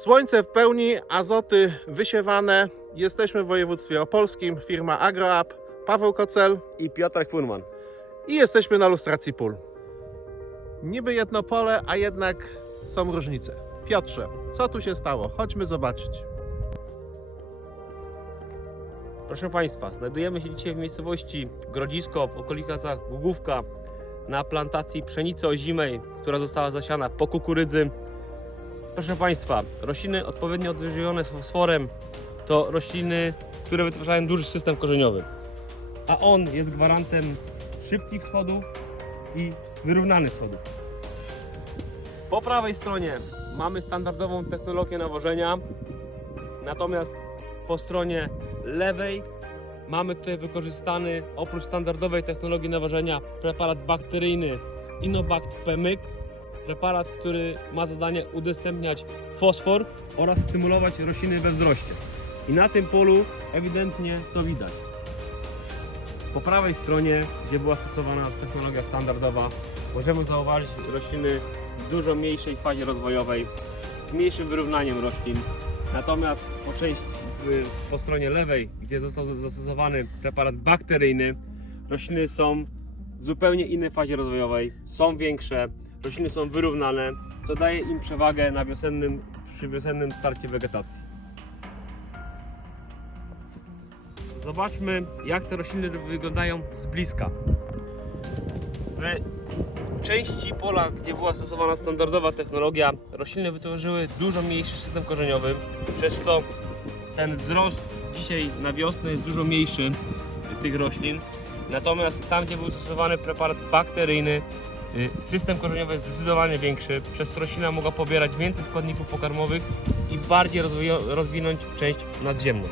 Słońce w pełni, azoty wysiewane. Jesteśmy w województwie opolskim, firma AgroApp, Paweł Kocel i Piotrek Furman. i jesteśmy na lustracji pól. Niby jedno pole, a jednak są różnice. Piotrze, co tu się stało? Chodźmy zobaczyć. Proszę Państwa, znajdujemy się dzisiaj w miejscowości Grodzisko w okolicach Głogówka na plantacji pszenicy ozimej, która została zasiana po kukurydzy. Proszę Państwa, rośliny odpowiednio odżywione fosforem to rośliny, które wytwarzają duży system korzeniowy, a on jest gwarantem szybkich schodów i wyrównanych schodów. Po prawej stronie mamy standardową technologię nawożenia, natomiast po stronie lewej mamy tutaj wykorzystany oprócz standardowej technologii nawożenia preparat bakteryjny Inobact PMYK. Preparat, który ma zadanie udostępniać fosfor oraz stymulować rośliny we wzroście. I na tym polu ewidentnie to widać. Po prawej stronie, gdzie była stosowana technologia standardowa, możemy zauważyć rośliny w dużo mniejszej fazie rozwojowej, z mniejszym wyrównaniem roślin. Natomiast po części w, po stronie lewej, gdzie został zastosowany preparat bakteryjny, rośliny są w zupełnie innej fazie rozwojowej, są większe, rośliny są wyrównane, co daje im przewagę na wiosennym, przy wiosennym starcie wegetacji. Zobaczmy, jak te rośliny wyglądają z bliska. W części pola, gdzie była stosowana standardowa technologia, rośliny wytworzyły dużo mniejszy system korzeniowy, przez co ten wzrost dzisiaj na wiosnę jest dużo mniejszy tych roślin. Natomiast tam, gdzie był stosowany preparat bakteryjny, y, system korzeniowy jest zdecydowanie większy, przez co roślina mogła pobierać więcej składników pokarmowych i bardziej rozwinąć część nadziemną.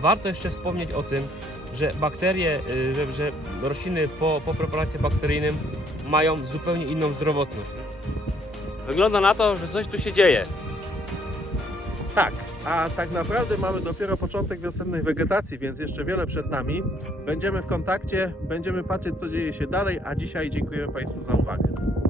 Warto jeszcze wspomnieć o tym, że bakterie, y, że, że rośliny po, po preparacie bakteryjnym mają zupełnie inną zdrowotność. Wygląda na to, że coś tu się dzieje. Tak, a tak naprawdę mamy dopiero początek wiosennej wegetacji, więc jeszcze wiele przed nami. Będziemy w kontakcie, będziemy patrzeć, co dzieje się dalej, a dzisiaj dziękuję Państwu za uwagę.